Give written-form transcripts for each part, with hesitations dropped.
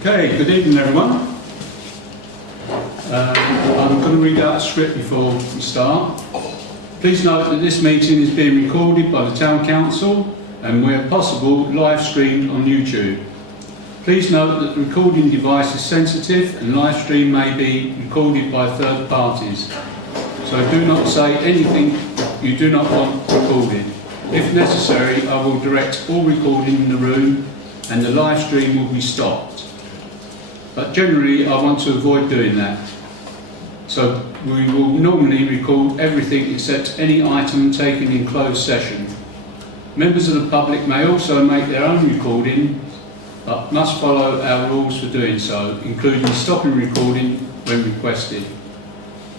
Okay, good evening everyone. I'm going to read out a script before we start. Please note that this meeting is being recorded by the Town Council and where possible live streamed on YouTube. Please note that the recording device is sensitive and live stream may be recorded by third parties. So do not say anything you do not want recorded. If necessary, I will direct all recording in the room and the live stream will be stopped. But generally, I want to avoid doing that. So we will normally record everything except any item taken in closed session. Members of the public may also make their own recording, but must follow our rules for doing so, including stopping recording when requested.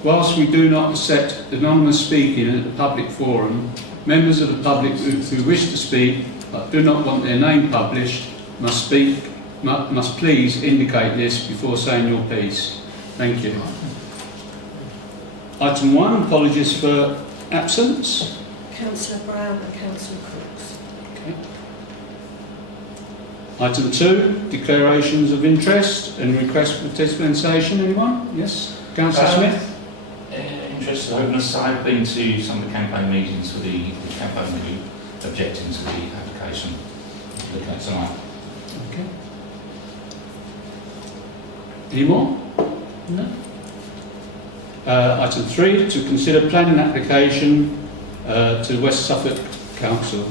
Whilst we do not accept anonymous speaking at the public forum, members of the public who wish to speak but do not want their name published must please indicate this before saying your piece. Thank you. Item 1, apologies for absence. Councillor Brown and Councillor Crooks. Okay. Item 2, declarations of interest and request for dispensation. Anyone? Yes? Councillor Smith? Interest and openness. I've been to some of the campaign meetings for the campaign review, objecting to the application. Looking at tonight. Okay. Any more? No. Item 3, to consider planning application to West Suffolk Council.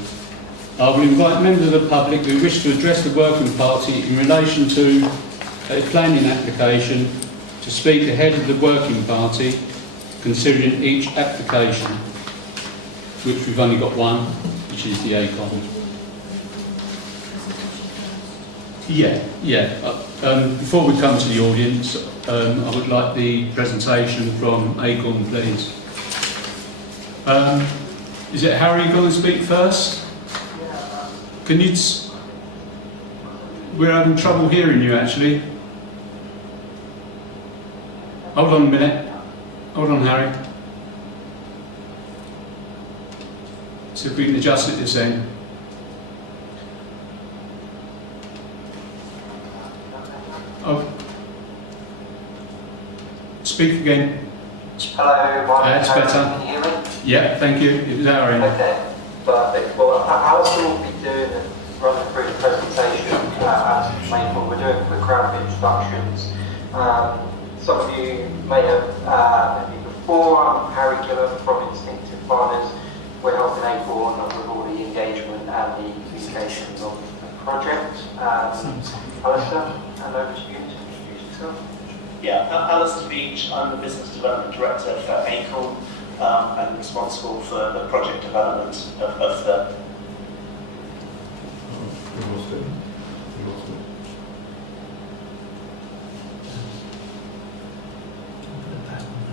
I will invite members of the public who wish to address the working party in relation to a planning application to speak ahead of the working party, considering each application, which we've only got one, which is the ACON. Before we come to the audience, I would like the presentation from Acorn, please. Is it Harry going to speak first? Can you... We're having trouble hearing you, actually. Hold on a minute. Hold on, Harry. See if we can adjust it this end. Oh. Speak again. Hello, That's better. Can you hear me? Yeah, thank you. It was Harry. Okay, perfect. Well, Alistair will be doing and running through the presentation as main what we're doing for the crowd introductions. Some of you may have met me before. I'm Harry Gillum from Instinctive Partners. We're helping Acorn with all the engagement and the communications of the project. Alistair, hand over to you to introduce yourself. Yeah, Alistair Beach, I'm the Business Development Director for Acorn and responsible for the project development of the...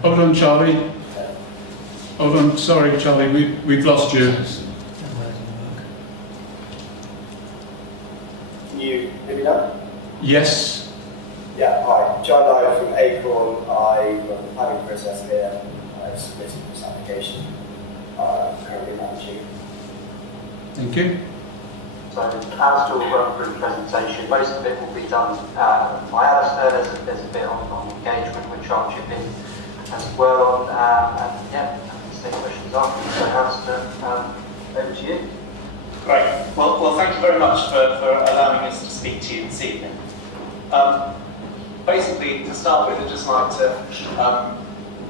Hold on, Charlie. Hold on, sorry, Charlie, we've lost you. Can you hear me now? Yes. Yeah, hi. John Dyer from Acorn. I run the planning process here. I've submitted this application. Currently managing. Thank you. So Alistair will run through the presentation. Most of it will be done by Alistair. There's a bit on engagement which I'll chip in as well on. And yeah, I can take questions after. So Alistair, over to you. Great. Well, thank you very much for allowing us to speak to you this evening. Basically, to start with, I'd just like to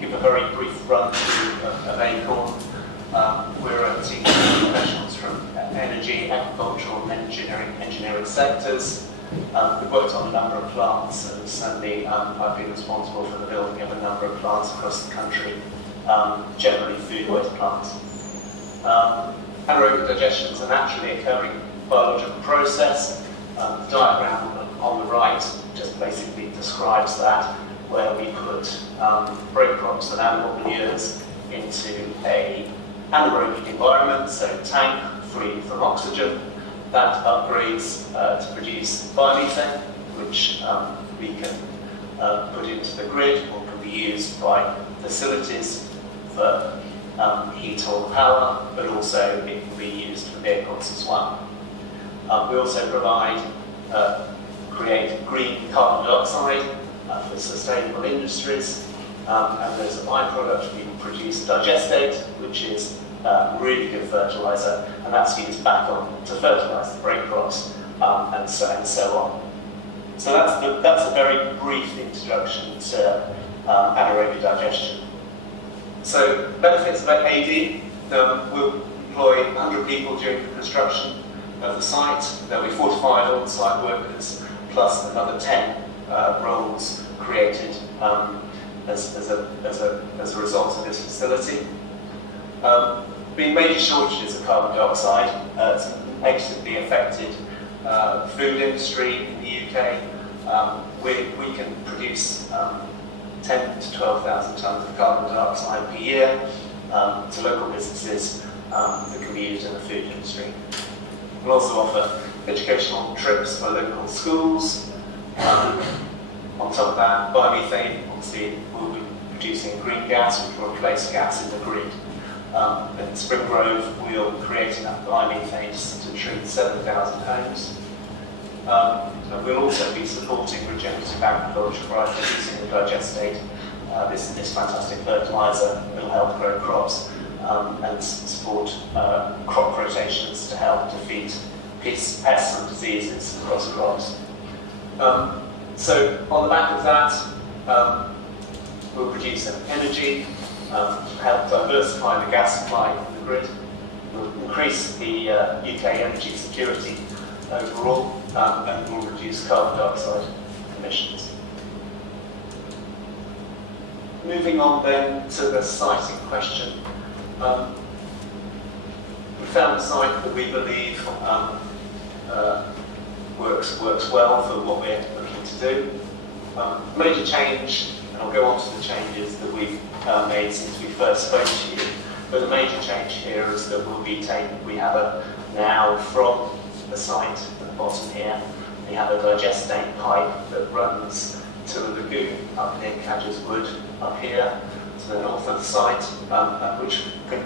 give a very brief run-through of Acorn. We're a team of professionals from energy, agricultural and engineering sectors. We've worked on a number of plants, and certainly I've been responsible for the building of a number of plants across the country, generally food waste plants. Anaerobic digestion is a naturally occurring biological process. The diagram on the right just basically describes that, where we put breadcrumbs and animal manures into an anaerobic environment, so a tank free from oxygen, that upgrades to produce biomethane, which we can put into the grid or can be used by facilities for heat or power, but also it can be used for vehicles as well. We also provide create green carbon dioxide for sustainable industries, and there's a byproduct we produce digestate, which is really good fertiliser, and that's used back on to fertilise the break crops, and so on. So that's a very brief introduction to anaerobic digestion. So benefits of AD, we'll employ 100 people during the construction of the site. There'll be 45 on-site workers, plus another 10 roles created as a result of this facility. Being major shortages of carbon dioxide, it's negatively affected food industry in the UK. We can produce 10 to 12,000 tonnes of carbon dioxide per year to local businesses that can be used in the food industry. We'll also offer educational trips for local schools. On top of that, biomethane, obviously, we'll be producing green gas, which will replace gas in the grid. In Spring Grove, we'll be creating that biomethane to treat 7,000 homes. And we'll also be supporting regenerative agriculture by producing the digestate. This fantastic fertiliser will help grow crops and support crop rotations to help defeat pests and diseases across crops. So on the back of that, we'll produce energy, help diversify the gas supply in the grid, we'll increase the UK energy security overall, and will reduce carbon dioxide emissions. Moving on then to the site in question. We found a site that we believe works well for what we're looking to do. Major change, and I'll go on to the changes that we've made since we first spoke to you, but the major change here is that we have now from the site at the bottom here, we have a digestate pipe that runs to the lagoon up near Cadger's Wood up here to the north of the site, which can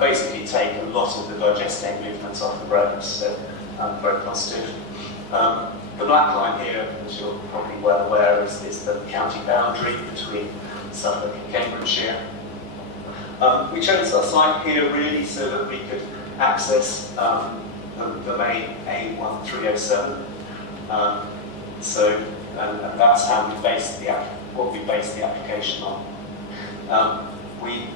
basically take a lot of the digestate movements off the roads, so very positive. The black line here, as you're probably well aware, is the county boundary between Suffolk and Cambridgeshire. We chose our site here really so that we could access the main A1307. And that's how we based what we based the application on. We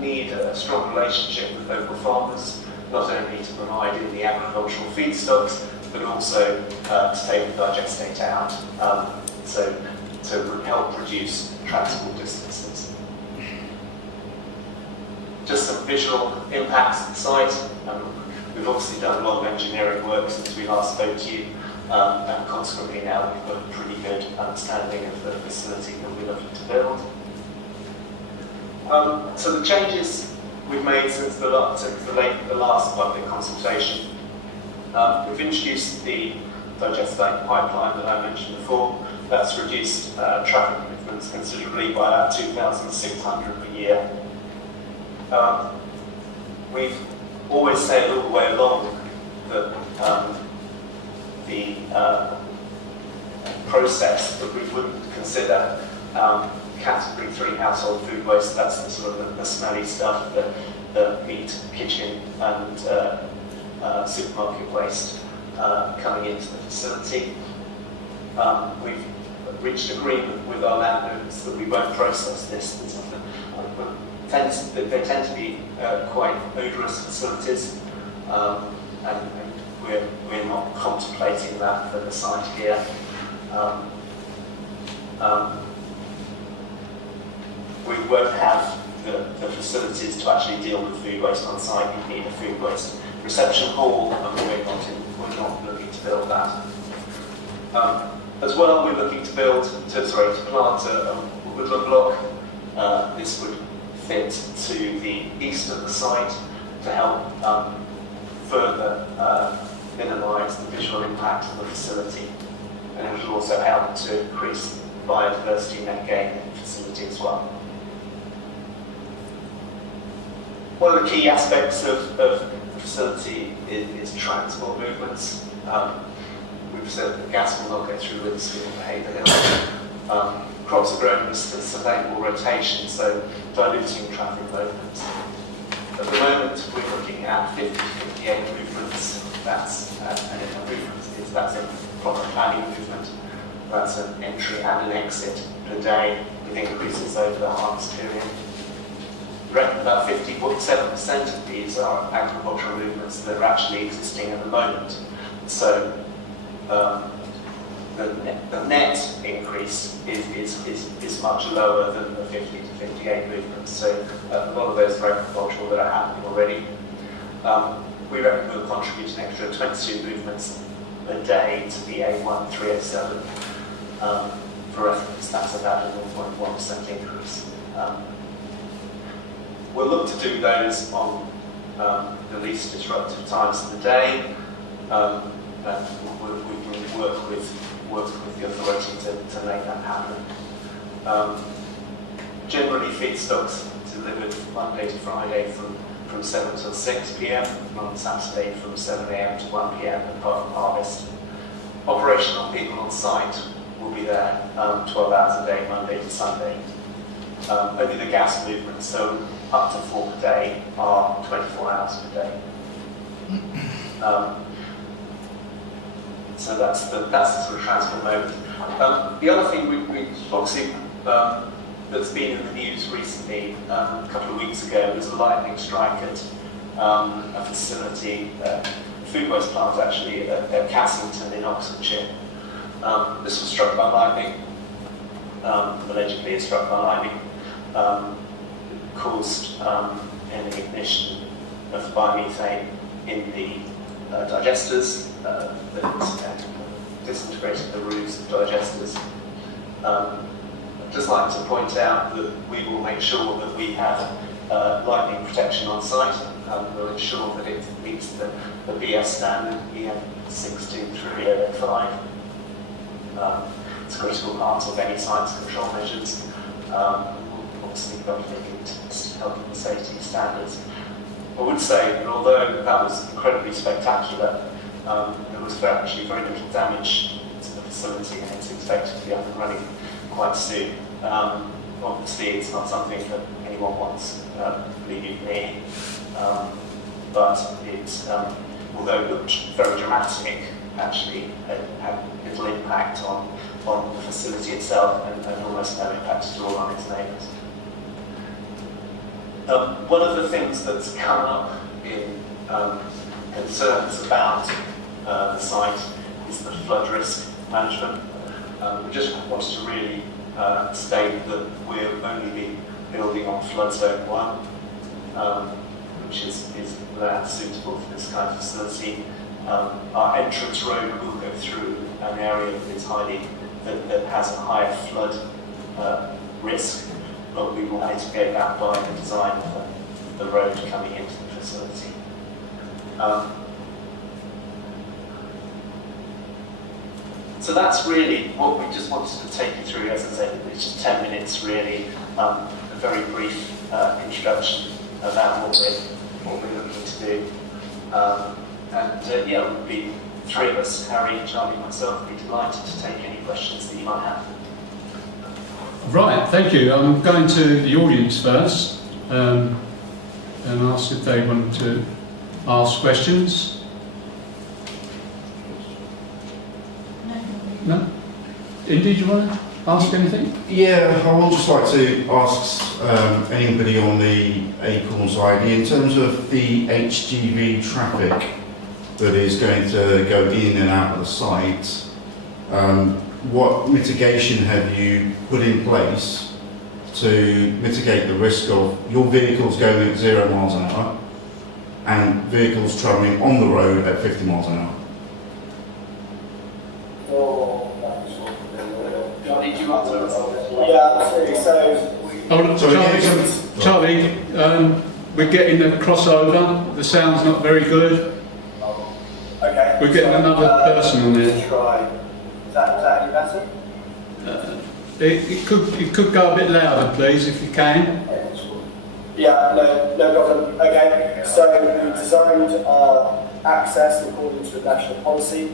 need a strong relationship with local farmers, not only to provide in the agricultural feedstocks, but also to take the digestate out, so to help reduce transport distances. Just some visual impacts of the site. We've obviously done a lot of engineering work since we last spoke to you, and consequently now we've got a pretty good understanding of the facility that we're looking to build. So the changes we've made since the last public consultation. We've introduced the digestate pipeline that I mentioned before. That's reduced traffic movements considerably by about 2,600 per year. We've always said all the way along that the process that we wouldn't consider category 3 household food waste. That's the sort of the smelly stuff, the meat, kitchen and supermarket waste coming into the facility. We've reached agreement with our landowners that we won't process this. They tend to be quite odorous facilities, and we're not contemplating that for the site here. We won't have the facilities to actually deal with food waste on site. You need a food waste reception hall, and we're not looking to build that. As well, we're looking to plant a woodland block. This would fit to the east of the site to help further minimise the visual impact of the facility, and it would also help to increase biodiversity net gain in the facility as well. One of the key aspects of the facility is transport movements. we've said that gas will not go through Witherspoon or Haverhill. Crops are grown with sustainable rotation, so diluting traffic movements. At the moment, we're looking at 50 to 58 movements. That's that's a proper planning movement. That's an entry and an exit per day, with increases over the harvest period. We reckon about 57% of these are agricultural movements that are actually existing at the moment. So the net increase is much lower than the 50 to 58 movements. So a lot of those are agricultural that are happening already. We reckon we'll contribute an extra 22 movements a day to the A1307. For reference, that's about a 0.1% increase. We'll look to do those on the least disruptive times of the day, and we can work with the authority to make that happen. Generally, feedstocks delivered Monday to Friday from 7 till 6 p.m, and on Saturday from 7 a.m. to 1 p.m. apart from harvest. Operational people on site will be there 12 hours a day, Monday to Sunday. Only the gas movements, so up to 4 per day, are 24 hours per day. So that's the sort of transport mode. The other thing we obviously that's been in the news recently, a couple of weeks ago, was a lightning strike at a facility, a food waste plant actually, at Cassington in Oxfordshire. This was struck by lightning, allegedly struck by lightning, caused an ignition of biomethane in the digesters that disintegrated the roofs of digesters. I'd just like to point out that we will make sure that we have lightning protection on site. We'll ensure that it meets the BS standard, EN 62305. It's a critical part of any science control measures. Obviously, government health and safety standards. I would say that although that was incredibly spectacular, there was actually very little damage to the facility, and it's expected to be up and running quite soon. Obviously, it's not something that anyone wants, believe you me, but it, although it looked very dramatic, actually had little impact on the facility itself, and almost no impact at all on its neighbours. One of the things that's come up in concerns about the site is the flood risk management. We just wanted to really state that we'll only be building on flood zone 1, which is land suitable for this kind of facility. Our entrance road will go through an area that has a higher flood risk, but we will mitigate that by the design of the road coming into the facility. So that's really what we just wanted to take you through. As I said, it's just 10 minutes really, a very brief introduction about what we're looking to do. Yeah, we'd be 3 of us, Harry, Charlie, and myself, would be delighted to take any questions that you might have. Right, thank you. I'm going to the audience first and ask if they want to ask questions. No? Indeed, you want to ask anything? Yeah, I would just like to ask anybody on the Acorn side, in terms of the HGV traffic that is going to go in and out of the site, what mitigation have you put in place to mitigate the risk of your vehicles going at 0 miles an hour and vehicles travelling on the road at 50 miles an hour? Johnny, do you want to? Yeah, absolutely. So, Charlie, we're getting the crossover. The sound's not very good. okay. We're getting another person on there. Try. Is that any better? It could go a bit louder, please, if you can. Yeah, no problem. Okay, so we designed our access according to the national policy.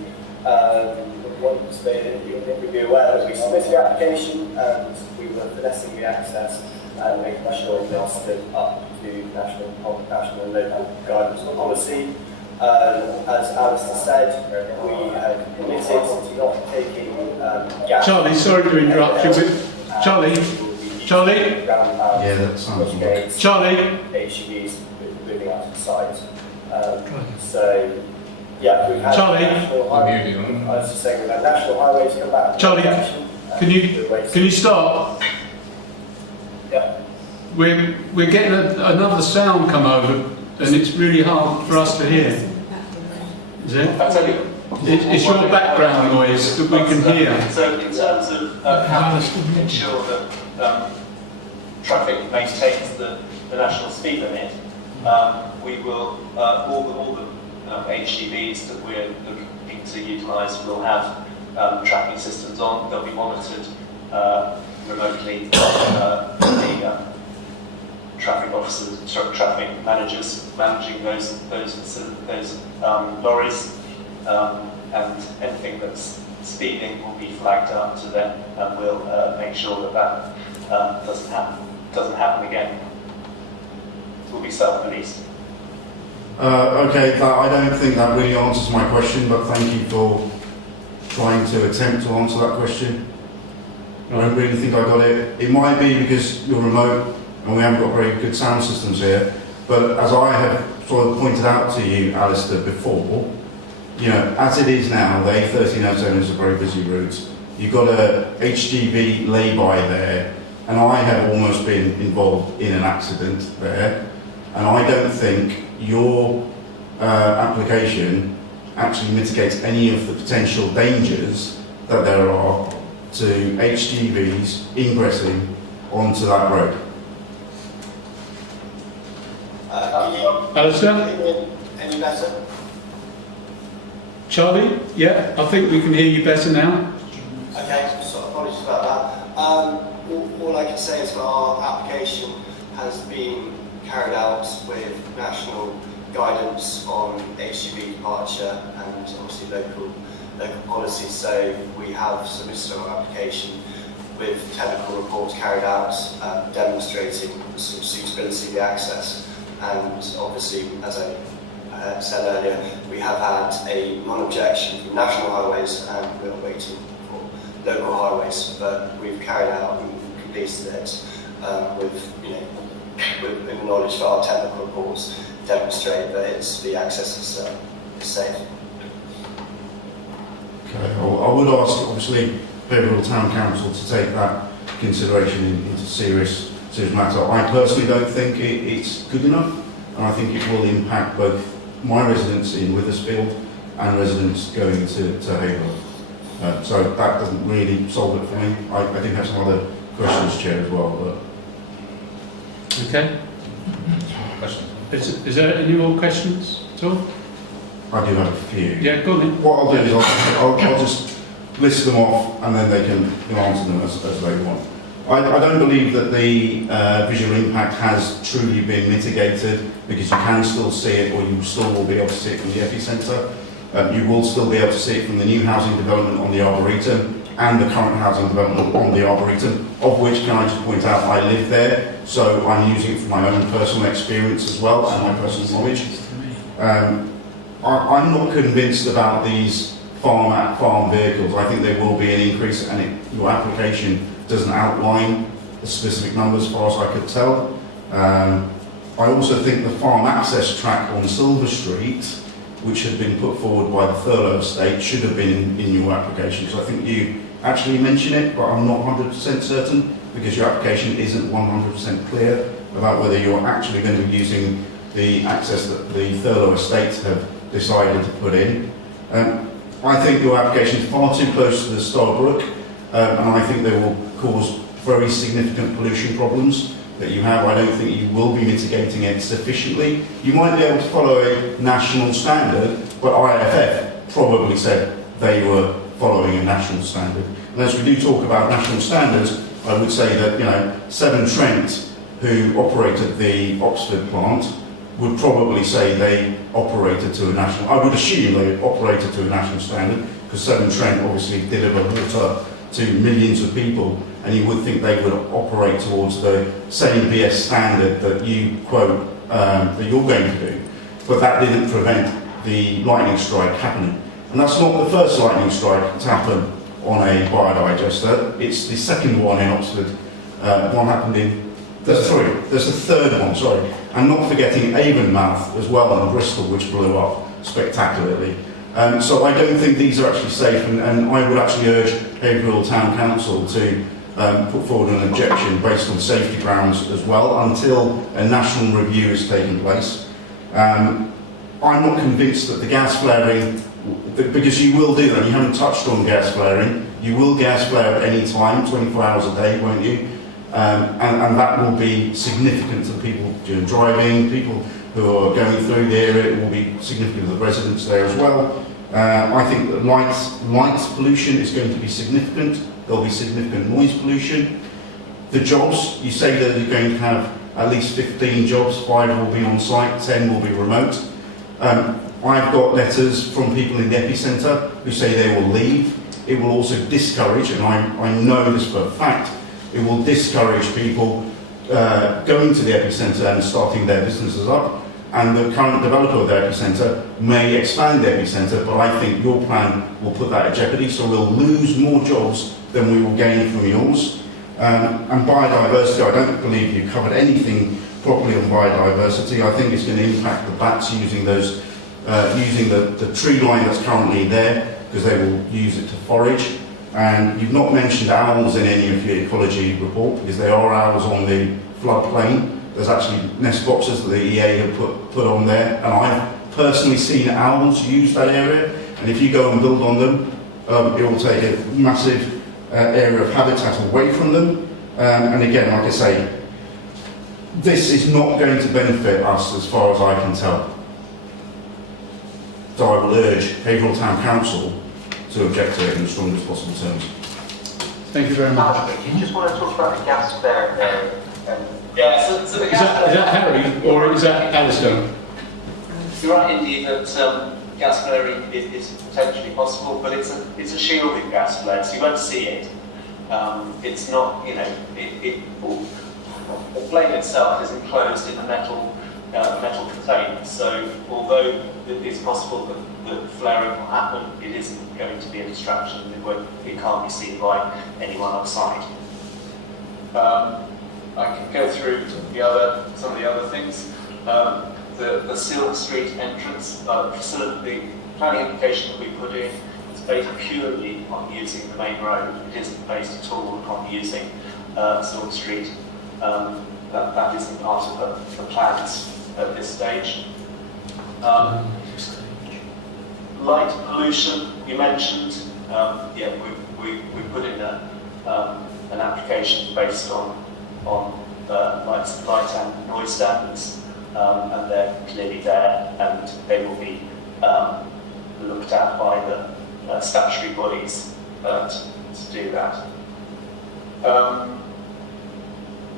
You'll be aware that we submitted the application and we were finessing the access and making sure it stood up to national and local guidance and policy. As Alistair said, we have committed to not taking gas. Charlie, sorry to interrupt you, but Charlie. Yeah, that sounds good. Charlie. HGVs moving out of the site. So, yeah, we've had national highways. I was just saying we've had national highways come back. Charlie, can you stop? Yeah. We're getting another sound come over, and it's really hard for us to hear. Is it? It's your background noise that we can hear. So in terms of how to ensure that traffic maintains the national speed limit, we will, all the HGVs that we're looking to utilise will have tracking systems on. They'll be monitored remotely by the traffic officers, traffic managers managing those lorries, and anything that's speeding will be flagged up to them, and we'll make sure that doesn't happen again. It will be self-policed. Okay, I don't think that really answers my question, but thank you for trying to attempt to answer that question. I don't really think I got it. It might be because you're remote and we haven't got very good sound systems here, but as I have sort of pointed out to you, Alistair, before, you know, as it is now, the A1307 is a very busy route. You've got a HGV lay-by there, and I have almost been involved in an accident there, and I don't think your application actually mitigates any of the potential dangers that there are to HGVs ingressing onto that road. Alistair? Any better? Charlie? Yeah, I think we can hear you better now. Okay, so apologies about that. All I can say is that our application has been carried out with national guidance on HGV departure and obviously local policies. So we have submitted our application with technical reports carried out demonstrating the sort of suitability of the access. And obviously, as I said earlier, we have had a non-objection from national highways and we're waiting for local highways, but we've carried out and completed it with the knowledge that our technical reports demonstrate that the access is safe. Okay, I would ask, obviously, Haverhill Town Council to take that consideration into serious matter. I personally don't think it's good enough, and I think it will impact both my residents in Withersfield and residents going to Haverhill. So that doesn't really solve it for me. I do have some other questions, Chair, as well. But Okay. Is there any more questions at all? I do have a few. Yeah, go on then. What I'll do is I'll just list them off and then they can answer them as they want. I don't believe that the visual impact has truly been mitigated because you can still see it, or you still will be able to see it from the epicentre. You will still be able to see it from the new housing development on the Arboretum and the current housing development on the Arboretum, of which, can I just point out, I live there, so I'm using it for my own personal experience as well and my personal knowledge. I'm not convinced about these farm vehicles. I think there will be an increase, and your application doesn't outline the specific numbers as far as I could tell. I also think the farm access track on Silver Street, which had been put forward by the Thurlow estate, should have been in your application. So I think you actually mention it, but I'm not 100% certain because your application isn't 100% clear about whether you're actually going to be using the access that the Thurlow estate have decided to put in. I think your application is far too close to the Starbrook, and I think they will cause very significant pollution problems that you have. I don't think you will be mitigating it sufficiently. You might be able to follow a national standard, but IFF probably said they were following a national standard. And as we do talk about national standards, I would say that, Severn Trent, who operated the Oxford plant, would probably say they operated to a national, I would assume they operated to a national standard, because Severn Trent obviously deliver water to millions of people, and you would think they would operate towards the same BS standard that you quote that you're going to do. But that didn't prevent the lightning strike happening. And that's not the first lightning strike to happen on a biodigester. It's the second one in Oxford. One happened in, there's the third one, sorry. And not forgetting Avonmouth as well in Bristol, which blew up spectacularly. So I don't think these are actually safe, and I would actually urge Haverhill Town Council to put forward an objection based on safety grounds as well until a national review is taking place. I'm not convinced that the gas flaring, because you will do that, you haven't touched on gas flaring, you will gas flare at any time, 24 hours a day, won't you? And that will be significant to the people doing driving, people who are going through the area. It will be significant to the residents there as well. I think that light pollution is going to be significant. There will be significant noise pollution. The jobs, you say that you're going to have at least 15 jobs, 5 will be on site, 10 will be remote. I've got letters from people in the epicentre who say they will leave. It will also discourage, and I know this for a fact, it will discourage people going to the epicentre and starting their businesses up. And the current developer of the epicentre may expand the epicentre, but I think your plan will put that at jeopardy, so we'll lose more jobs than we will gain from yours. And biodiversity, I don't believe you covered anything properly on biodiversity. I think it's going to impact the bats using those, using the tree line that's currently there, because they will use it to forage. And you've not mentioned owls in any of your ecology report, because there are owls on the floodplain. There's actually nest boxes that the EA have put on there, and I've personally seen owls use that area, and if you go and build on them, it will take a massive area of habitat away from them. And again, like I say, this is not going to benefit us as far as I can tell. So I will urge Haverhill Town Council to object to it in the strongest possible terms. Thank you very much. Do you just want to talk about the gas flare there? Yeah, so the gas Is that Harry or is that Alistair? You're right indeed that gas flaring is potentially possible, but it's a shielded gas flare, so you won't see it. It's not, you know, the flame itself is enclosed in a metal container. So although it's possible that flaring will happen, it isn't going to be a distraction. It can't be seen by anyone outside. I can go through some of the other things. The Silk Street entrance, the planning application that we put in is based purely on using the main road. It isn't based at all on using Silk Street. That isn't part of the plans at this stage. Light pollution, you mentioned. Yeah, we put in an application based on light and noise standards, and they're clearly there, and they will be looked at by the statutory bodies to do that.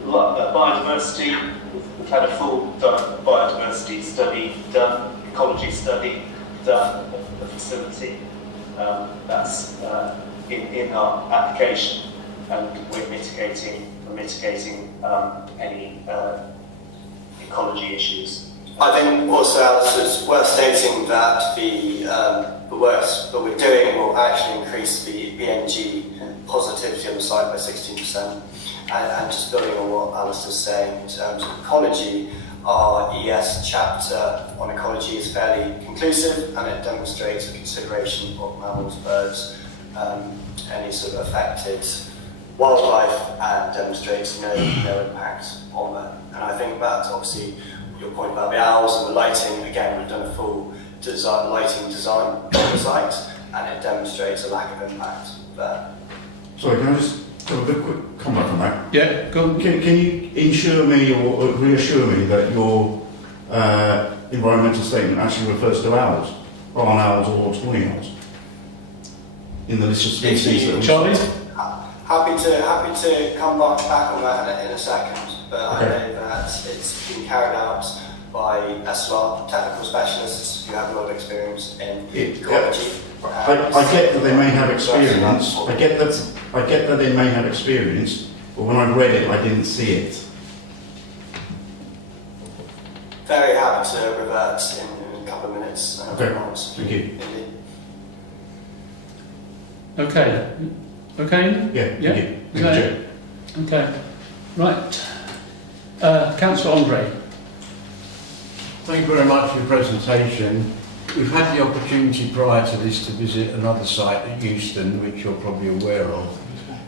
Biodiversity, we've had a full biodiversity study done, ecology study done at the facility. That's in our application, and we're mitigating any ecology issues. I think also, Alice, it's worth stating that the works that we're doing will actually increase the BNG positivity on the site by 16%. And just building on what Alice was saying in terms of ecology, our ES chapter on ecology is fairly conclusive, and it demonstrates a consideration of mammals, birds, any sort of affected wildlife, and demonstrates no impact on that. And I think that obviously your point about the owls and the lighting, again, we've done a full lighting design on the site, and it demonstrates a lack of impact there. Sorry, can I just have a bit quick comment on that? Yeah, go on. Can you ensure me or reassure me that your environmental statement actually refers to owls, barn owls or spawning owls, in the list of species that we... Charlie? Happy to come back on that in a second, but okay. I know that it's been carried out by SLR, technical specialists who have a lot of experience in Yeah. ecology. I get that they may have experience. I get that they may have experience, but when I read it, I didn't see it. Very happy to revert in a couple of minutes. Okay. Thank you. Indeed. Okay. Okay? Yeah. Yeah. Thank you. Is Thank that you, it? Okay. Right. Councillor Andre. Thank you very much for your presentation. We've had the opportunity prior to this to visit another site at Euston, which you're probably aware of.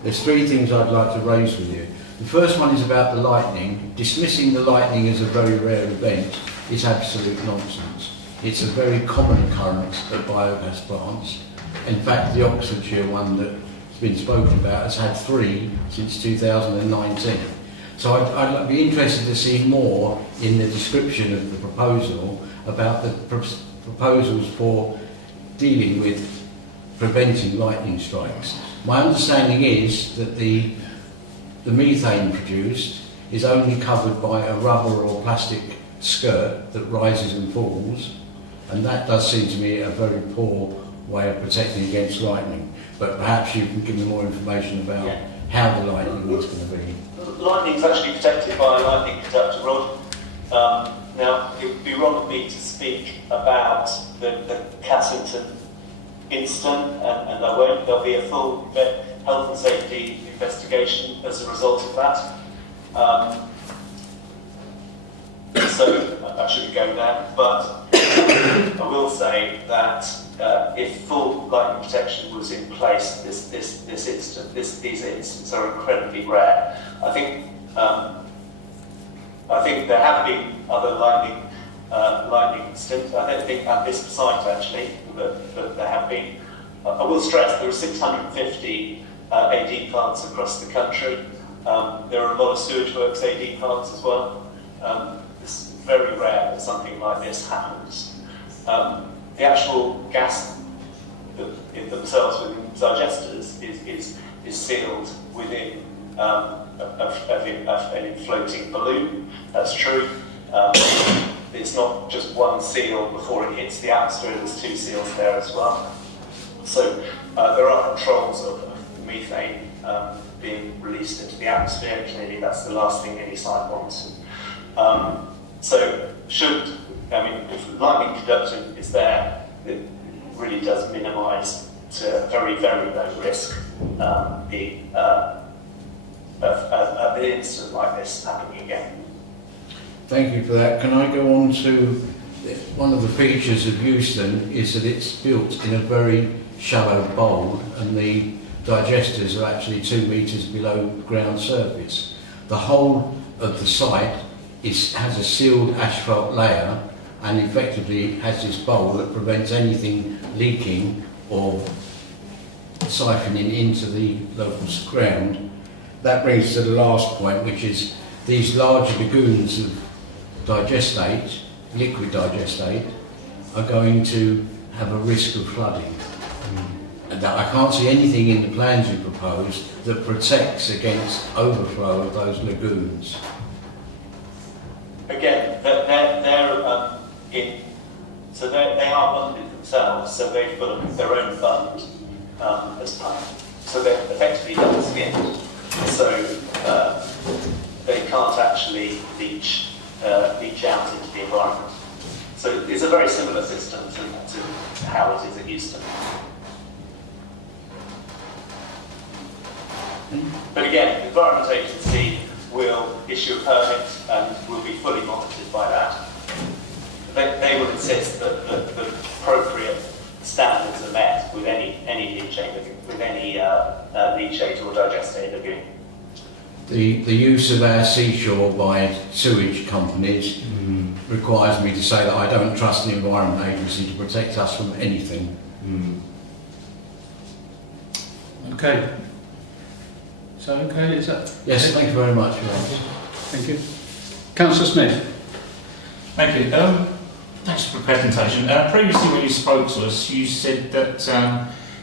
There's three things I'd like to raise with you. The first one is about the lightning. Dismissing the lightning as a very rare event is absolute nonsense. It's a very common occurrence at biogas plants. In fact, the Oxfordshire one that's been spoken about has had 3 since 2019. So I'd be interested to see more in the description of the proposal about the proposals for dealing with preventing lightning strikes. My understanding is that the methane produced is only covered by a rubber or plastic skirt that rises and falls, and that does seem to me a very poor way of protecting against lightning. But perhaps you can give me more information about how the lightning is going to be. Lightning is actually protected by a lightning conductor rod. Now, it would be wrong of me to speak about the Cassington incident, and I won't. There'll be a full health and safety investigation as a result of that. So I shouldn't go there, but I will say that if full lightning protection was in place, these incidents are incredibly rare. I think there have been other lightning incidents. I don't think at this site actually, but there have been. I will stress there are 650 AD plants across the country. There are a lot of sewage works AD plants as well. It's very rare that something like this happens. The actual gas themselves within digesters is sealed within an floating balloon. That's true. It's not just one seal before it hits the atmosphere, there's 2 seals there as well. So there are controls of methane being released into the atmosphere. Clearly that's the last thing any site wants. So if lightning conducting is there, it really does minimise to very, very low risk an incident like this happening again. Thank you for that. Can I go on to one of the features of Euston is that it's built in a very shallow bowl and the digesters are actually 2 metres below ground surface. The whole of the site has a sealed asphalt layer and effectively has this bowl that prevents anything leaking or siphoning into the local ground. That brings us to the last point, which is these large lagoons of digestate, liquid digestate, are going to have a risk of flooding. And I can't see anything in the plans you propose that protects against overflow of those lagoons. Again, they are funded themselves, so they've got their own fund as part. So they're effectively double-skinned. So they can't actually leach out into the environment. So it's a very similar system to how it is at Euston. But again, the Environment Agency will issue a permit and will be fully monitored by that. They will insist that the appropriate standards are met with any leachate, leachate or digestate lagoon. The use of our seashore by sewage companies requires me to say that I don't trust the Environment Agency to protect us from anything. Okay. So, okay, is that? Yes, thank you very much. Thank you. Councillor Smith. Thank you. Thanks for the presentation. Previously when you spoke to us, you said that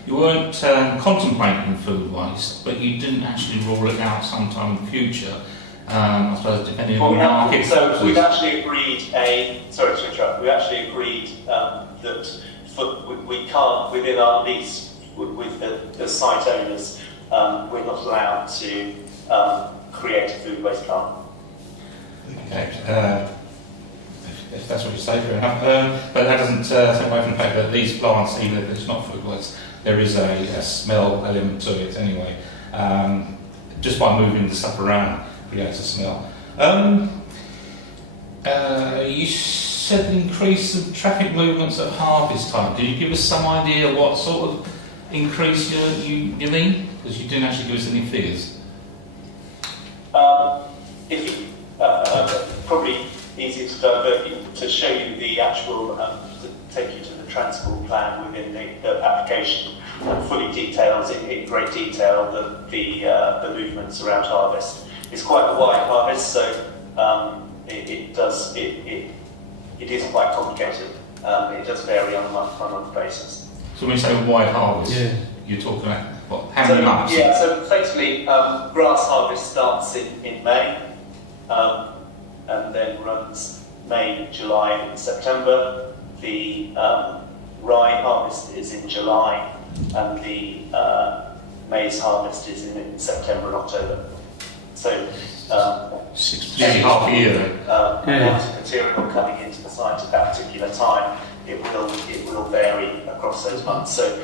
you weren't contemplating food waste, but you didn't actually rule it out sometime in the future. I suppose depending Well, on market forces. we've actually agreed sorry to interrupt, we actually agreed that we can't, within our lease with the site owners, we're not allowed to create a food waste plant. Okay, if that's what you say, fair enough. But that doesn't take away from the fact that these plants, even if it's not food waste, there is a smell element to it anyway. Just by moving the stuff around creates a smell. You said increase of traffic movements at harvest time. Did you give us some idea what sort of increase you mean? Because you didn't actually give us any figures. Probably easier to divert you to show you the actual, to take you to the transport plan within the application, and fully details in great detail the movements around harvest. It's quite a wide harvest, so it is quite complicated. It does vary on a month-by-month basis. So when you say wide harvest, you're talking about what? How many months? Yeah, so effectively, grass harvest starts in May, and then runs May, July, and September. The rye harvest is in July, and the maize harvest is in September and October. So, nearly half a year then. Amount of material coming into the site at that particular time, it will vary across those months. So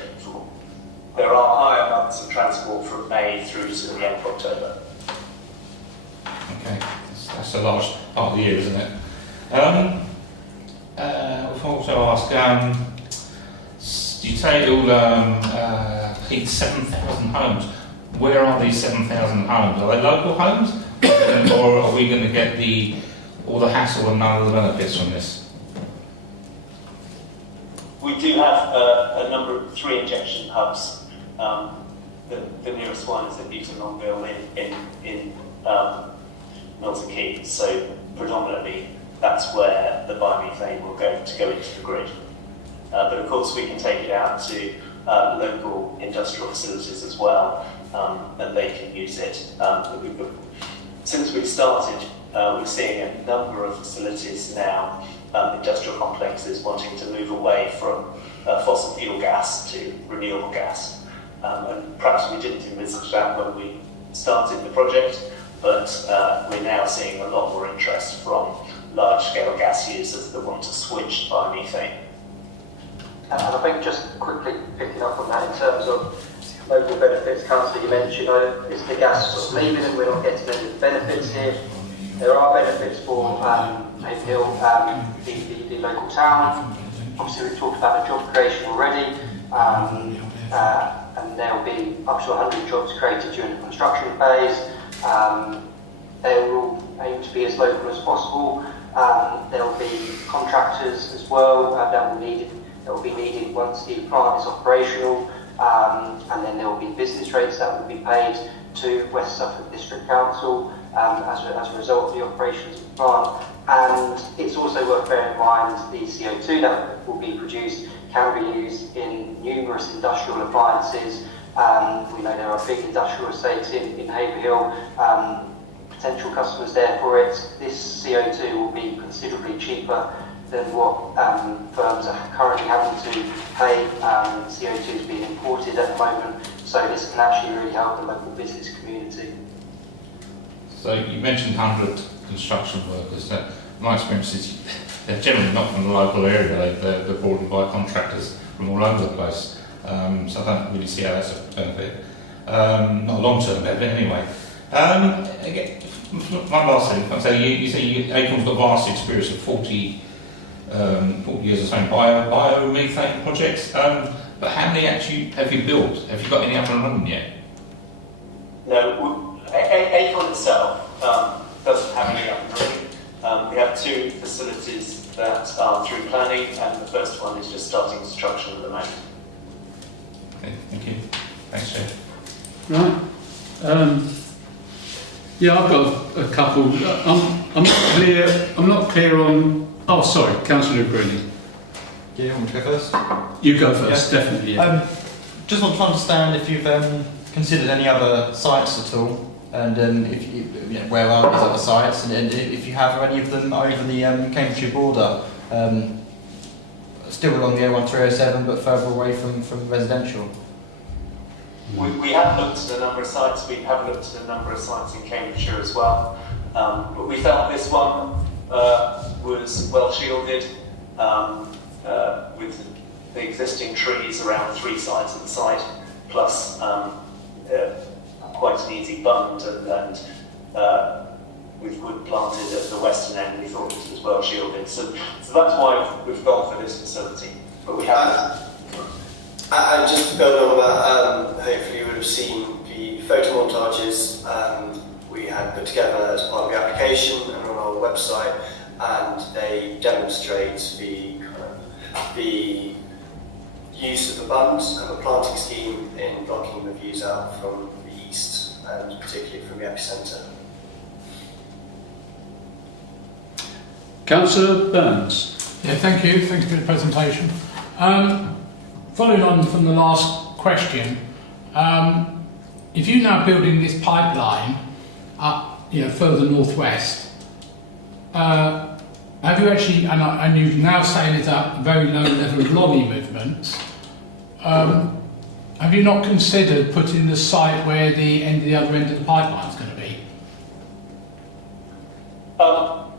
there are higher months of transport from May through to the end of October. Okay, that's a large part of the year, isn't it? I've also asked, you say it'll heat 7,000 homes. Where are these 7,000 homes? Are they local homes, or are we going to get all the hassle and none of the benefits from this? We do have a number of 3 injection hubs. The nearest one is at Newton Longville in Milton Keynes. So predominantly that's where the biomethane will go into the grid. But of course we can take it out to local industrial facilities as well, and they can use it. Since we've started, we're seeing a number of facilities now, industrial complexes, wanting to move away from fossil fuel gas to renewable gas. And perhaps we didn't envisage that when we started the project, but we're now seeing a lot more interest from large-scale gas users that want to switch to biomethane. And I think just quickly picking up on that in terms of local benefits, Councillor, you mentioned it's the gas sort of leaving and we're not getting any of the benefits here. There are benefits for Haverhill, the local town. Obviously we've talked about the job creation already, and there will be up to 100 jobs created during the construction phase. They will aim to be as local as possible. There will be contractors as well that will be needed once the plant is operational, and then there will be business rates that will be paid to West Suffolk District Council as a result of the operations of the plant. And it's also worth bearing in mind the CO2 that will be produced can be used in numerous industrial appliances. We know there are big industrial estates in Haverhill, potential customers there for it. This CO2 will be considerably cheaper than what firms are currently having to pay. CO2 is being imported at the moment, so this can actually really help the local business community. So you mentioned 100 construction workers. My experience is they're generally not from the local area. They're brought in by contractors from all over the place. So I don't really see how that's a benefit. Not a long-term benefit anyway. Again, one last thing. So you say Acorn's got vast experience of 40 years or so in biomethane projects. But how many actually have you built? Have you got any up and running yet? No, Acorn itself doesn't have any up and running. We have 2 facilities that are through planning, and the first one is just starting construction at the moment. Okay, thank you. Thanks, Jeff. Right. Yeah, I've got a couple. I'm not clear on. Oh, sorry, Councillor Bruni. Yeah, you want me to go first? You go first, Yeah. definitely. Yeah. Just want to understand if you've considered any other sites at all and if where are these other sites, and if you have any of them over the Cambridgeshire border, still along the A1307 but further away from residential. We have looked at a number of sites. We have looked at a number of sites in Cambridgeshire as well, but we felt this one was well shielded with the existing trees around 3 sides of the site, plus quite an easy bund and with wood planted at the western end. We thought this was well shielded, so that's why we've gone for this facility. But we haven't. And just to build on that, hopefully you would have seen the photo montages we had put together as part of the application and on our website, and they demonstrate the use of the bunds and the planting scheme in blocking the views out from the east, and particularly from the epicentre. Councillor Burns. Yeah, thank you. Thanks for the presentation. Following on from the last question, if you're now building this pipeline up, further northwest, have you actually, and you're now saying it's a very low level of lorry movements, have you not considered putting the site where the other end of the pipeline is going to be?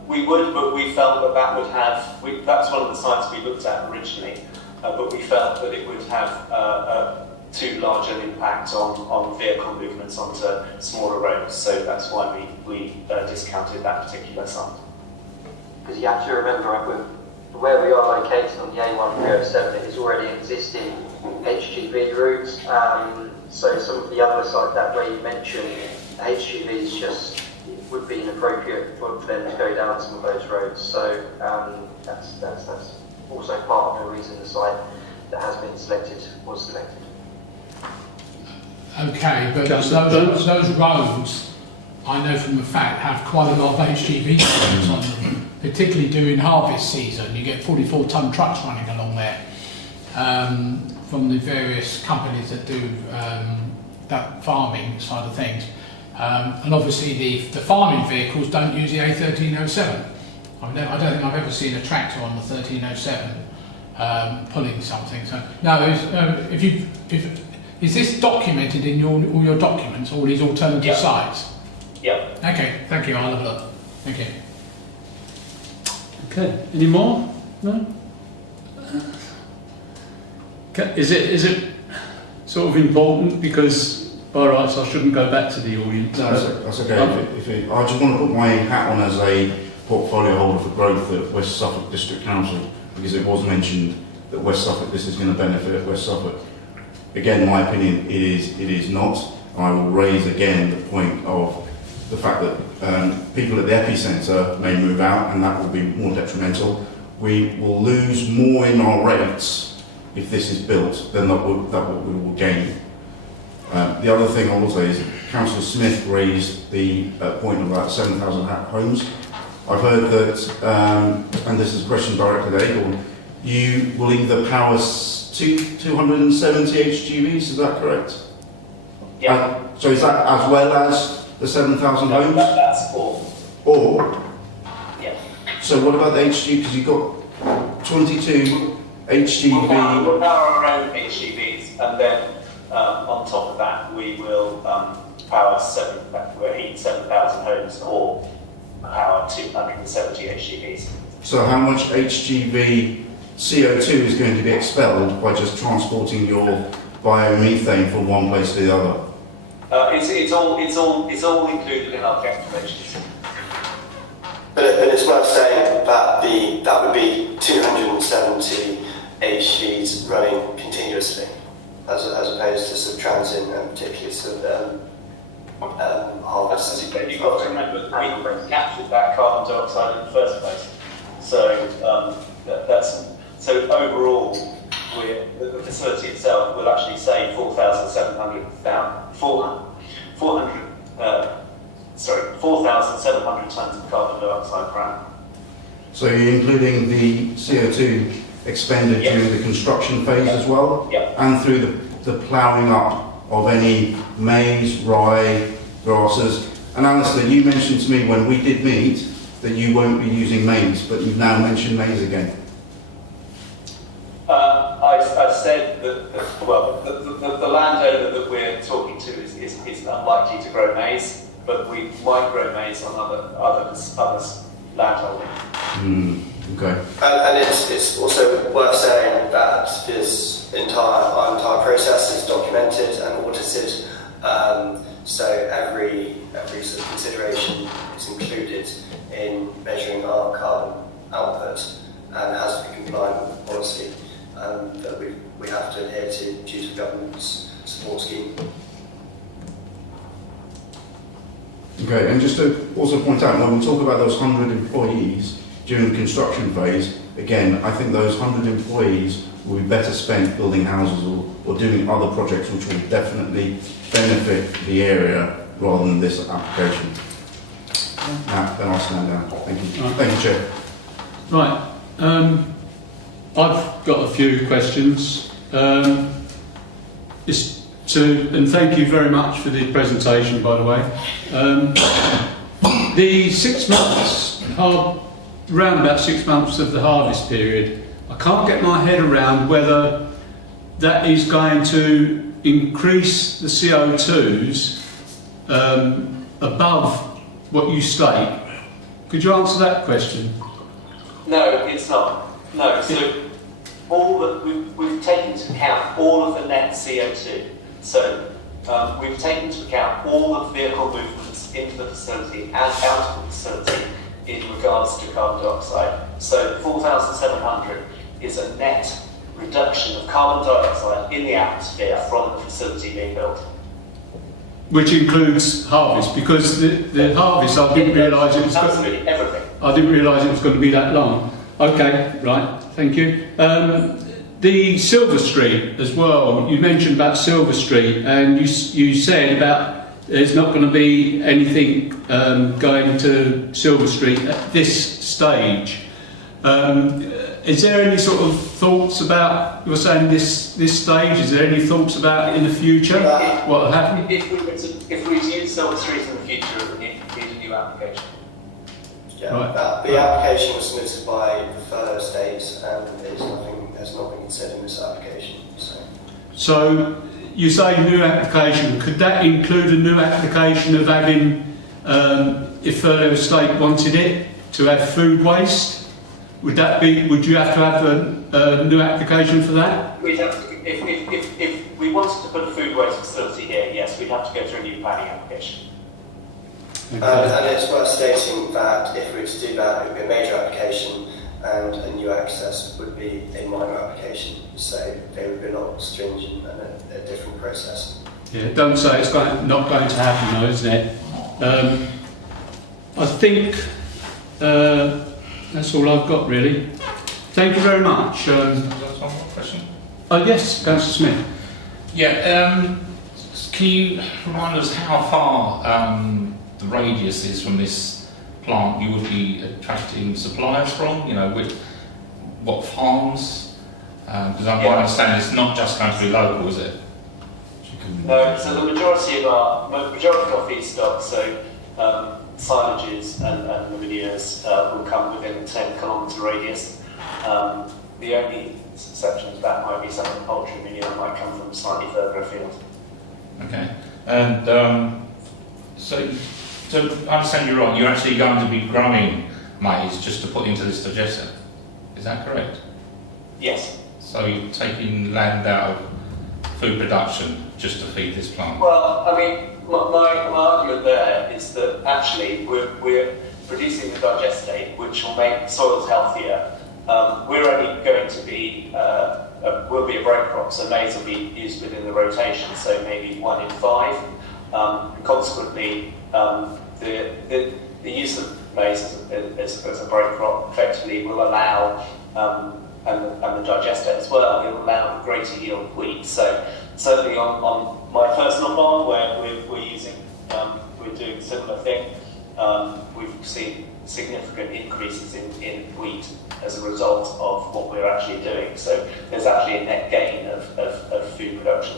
We would, but we felt that would have, that's one of the sites we looked at originally, but we felt that it would have too large an impact on vehicle movements onto smaller roads, so that's why we discounted that particular site. Because you have to remember, where we are located on the A1307, it is already existing HGV routes, so some of the other sites that way you mentioned, HGVs just would be inappropriate for them to go down some of those roads, so that's also part of the reason the site that has been selected was selected. Okay, but those roads, I know from the fact, have quite a lot of HGV trucks on them, particularly during harvest season. You get 44-ton trucks running along there from the various companies that do that farming side of things. And obviously the farming vehicles don't use the A1307. I don't think I've ever seen a tractor on the 1307 pulling something. So no, is this documented in all your documents, all these alternative sites? Yeah. Okay, thank you. I'll have a look. Thank you. Okay, any more? No? Is it sort of important, because by rights I shouldn't go back to the audience? No, that's okay. I just want to put my hat on as a portfolio holder for growth at West Suffolk District Council, because it was mentioned that West Suffolk, this is going to benefit West Suffolk. Again, in my opinion, it is not. I will raise again the point of the fact that people at the epicentre may move out, and that will be more detrimental. We will lose more in our rates if this is built than what we will gain. The other thing I will say is Councillor Smith raised the point about 7,000 homes. I've heard that, and this is a question directed at Acorn, you will either power 270 HGVs, is that correct? Yeah. So is that as well as the 7,000 homes? That's all. Or? Yeah. So what about the HGV, because you've got 22 HGV... We'll power our own HGVs, and then on top of that we will power 7,000 homes, or power 270 HGVs. So how much HGV CO2 is going to be expelled by just transporting your biomethane from one place to the other? It's all included in our calculations. But it's worth saying that that would be 270 HGVs running continuously, as opposed to some transient and particularly some harvests. You've got to remember that we captured that carbon dioxide in the first place. So so overall, the facility itself will actually save 4,700 tons of carbon dioxide per annum. So you're including the CO2 expended during the construction phase as well? Yep. And through the ploughing up of any maize, rye, grasses. And Alistair, you mentioned to me when we did meet that you won't be using maize, but you've now mentioned maize again. I've said that, well, the landowner that we're talking to is unlikely to grow maize, but we might grow maize on others' landholding. Okay. And it's also worth saying that this entire process is documented and audited, so every sort of consideration is included in measuring our carbon output and has to be compliant with the policy that we have to adhere to due to the government's support scheme. Okay, and just to also point out, when we talk about those 100 employees during the construction phase, again, I think those 100 employees will be better spent building houses or doing other projects which will definitely benefit the area rather than this application. Now, then I'll stand down. Thank you. Right. Thank you, Chair. Right. I've got a few questions. And thank you very much for the presentation, by the way. The 6 months, around about 6 months of the harvest period, I can't get my head around whether that is going to increase the CO2s above what you state. Could you answer that question? No, it's not. No, so all that we've taken into account all of the net CO2. So we've taken into account all the vehicle movements into the facility and out of the facility in regards to carbon dioxide. So 4,700 is a net reduction of carbon dioxide in the atmosphere from the facility being built. Which includes harvest, because the harvest, I didn't realise it was absolutely everything. I didn't realise it was going to be that long. Okay, right, thank you. The Silver Street as well, you mentioned about Silver Street, and you said about there's not going to be anything going to Silver Street at this stage. Is there any sort of thoughts about, you're saying this stage, is there any thoughts about in the future what will happen? If we were to use Silver Street in the future, it would need a new application. Yeah, Right. the application was submitted by the furlough state and has not been considered in this application. So you say new application, could that include a new application of having, if furlough estate wanted it, to have food waste? Would you have to have a new application for that? We'd have to, if we wanted to put a food waste facility here, yes, we'd have to go through a new planning application. Okay. And it's worth stating that if we were to do that, it would be a major application and a new access would be a minor application. So they would be a lot stringent and a different process. Yeah, don't say it's not going to happen though, isn't it? I think that's all I've got really. Thank you very much. One more question. Oh yes, Councillor Smith. Yeah, can you remind us how far the radius is from this plant you would be attracting suppliers from? You know, with what farms? Because I understand it's not just going to be local, is it? No, so the majority of our feedstock, so silages and the manures will come within a 10 kilometre radius. The only exception to that might be some of the poultry manure that might come from slightly further afield. Okay, and so I understand you're right, you're actually going to be growing maize just to put into this digester, is that correct? Yes. So you're taking land out of food production just to feed this plant? Well, I mean, my argument there is that actually we're producing the digestate, which will make soils healthier. We're only going to be, will be a break crop, so maize will be used within the rotation, so maybe 1 in 5. Consequently, the use of maize as a break crop effectively will allow, and the digestate as well, it will allow greater yield of wheat. So certainly on my personal farm where we're using, we're doing a similar thing, we've seen significant increases in wheat as a result of what we're actually doing. So there's actually a net gain of food production.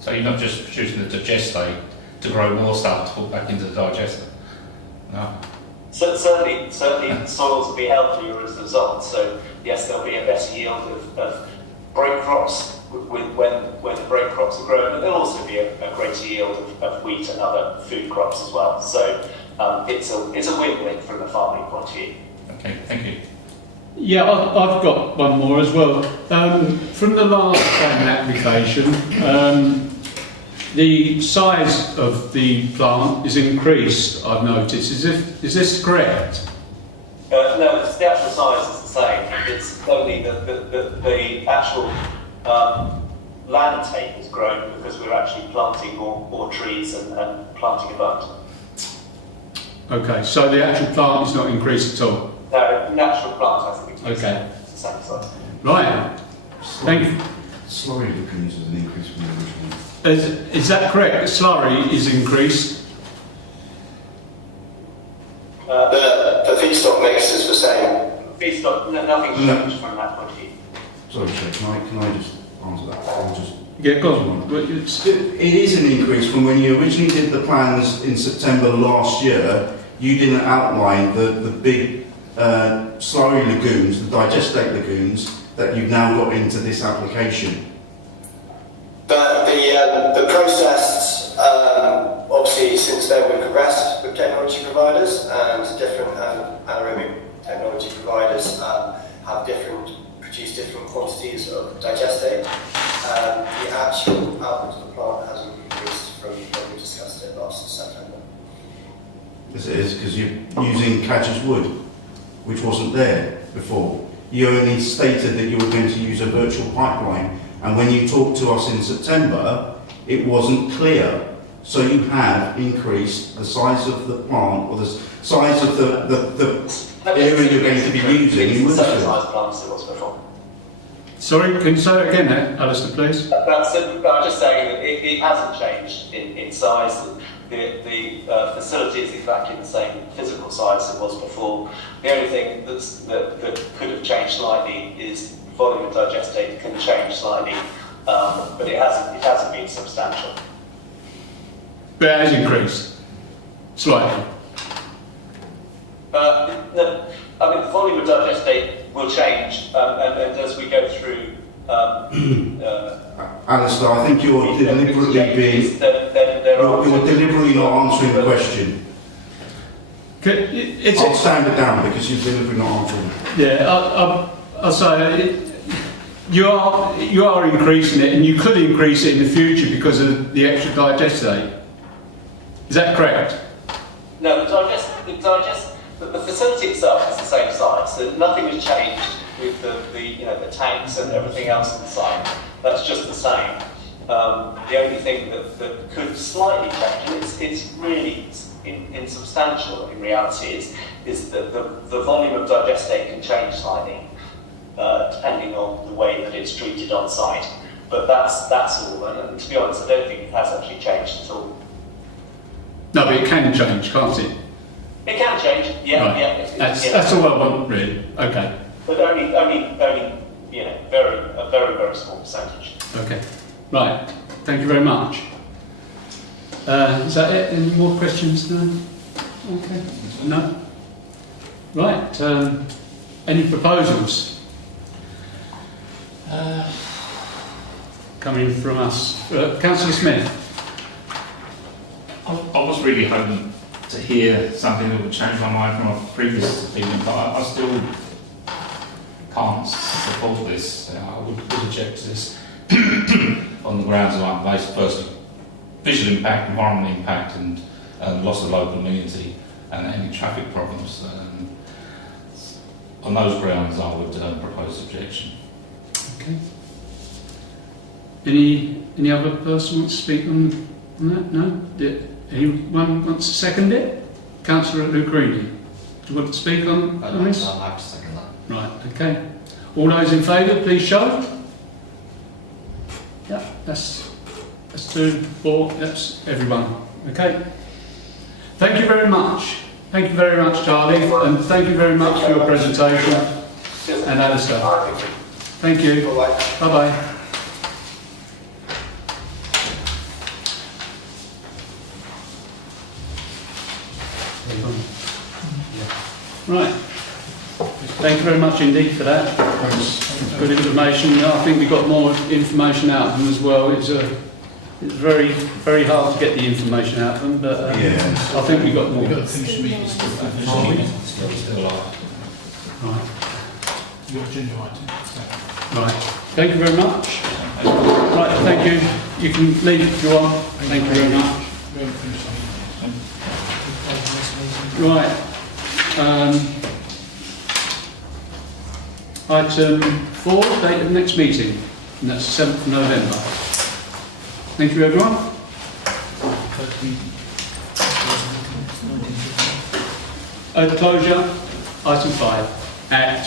So you're not just producing the digestate, to grow more stuff to put back into the digester. No. So certainly soils will be healthier as a result. So yes, there'll be a better yield of break crops when the break crops are grown, but there'll also be a greater yield of wheat and other food crops as well. So it's a win-win from a farming point of view. Okay, thank you. Yeah, I've got one more as well. From the last planning application, the size of the plant is increased, I've noticed. Is this correct? No, the actual size is the same. It's only the actual land take has grown because we're actually planting more trees and planting a bund. Okay, so the actual plant is not increased at all? No, the natural plant hasn't increased. Okay. It's the same size. Right. Thank you. Slurry lagoons is an increase from the original. Is that correct? The slurry is increased? The feedstock mix is the same. Feedstock, nothing's changed from that point of view. Sorry, Chair, can I just answer that? I'll just... Yeah, go on. It is an increase from when you originally did the plans in September last year. You didn't outline the big slurry lagoons, the digestate lagoons, that you've now got into this application. But the process, obviously, since then we've progressed with technology providers, and different anaerobic technology providers produce different quantities of digestate. The actual output of the plant hasn't increased from when we discussed it last September. Yes, it is, because you're using Cadger's wood, which wasn't there before. You only stated that you were going to use a virtual pipeline, and when you talked to us in September, it wasn't clear. So you have increased the size of the plant, or the size of the area you're going to be using in It's the same Winston. size plant as it was before. Sorry, can you say it again, Alistair, please? I'm just saying that it hasn't changed in size. The facility is exactly the same physical size as it was before. The only thing that could have changed slightly is volume of digestate can change slightly, but it hasn't been substantial. But it has increased slightly. No, I mean, the volume of digestate will change, and as we go through. Alistair, I think you're deliberately being... You're deliberately not answering the question. I'll stand it down because you're deliberately not answering. Yeah, I'll say you are increasing it, and you could increase it in the future because of the extra digestate. Is that correct? No, the facility itself is the same size, so nothing has changed with the tanks and everything else on the site. That's just the same. The only thing that could slightly change, and it's really insubstantial in reality, is that the volume of digestate can change slightly depending on the way that it's treated on site. But that's all. And to be honest, I don't think it has actually changed at all. No, but it can change, can't it? It can change. Yeah, right. yeah. That's all I want, really. Okay. But only a very small percentage. Okay. Right. Thank you very much. Is that it? Any more questions? No? Okay. No? Right. Any proposals? Coming from us. Councillor Smith. I was really hoping to hear something that would change my mind from a previous opinion, but I still can't support this. I would reject this on the grounds of like based firstly visual impact, environmental impact, and loss of local amenity and any traffic problems. On those grounds, I would propose objection. Okay. Any other person want to speak on that? No? Anyone wants to second it? Councillor Lucrini, do you want to speak on this? I'll have to second that. Right, okay. All those in favour, please show. Yeah, that's 2, 4, that's everyone. Okay. Thank you very much. Thank you very much, Charlie, and thank you very much for your presentation. And Alistair. Thank you. Bye-bye. Right. Thank you very much indeed for that. Good information. I think we got more information out of them as well. It's very, very hard to get the information out of them, but I think we got more. We've got to finish the meeting. Still alive. Right. You've got agenda item. Right. Thank you very much. Right. Thank you. You can leave if you want. Thank you very much. We haven't finished the meeting. Right. Item 4, date of next meeting, and that's 7th of November. Thank you, everyone. Closure, item 5, at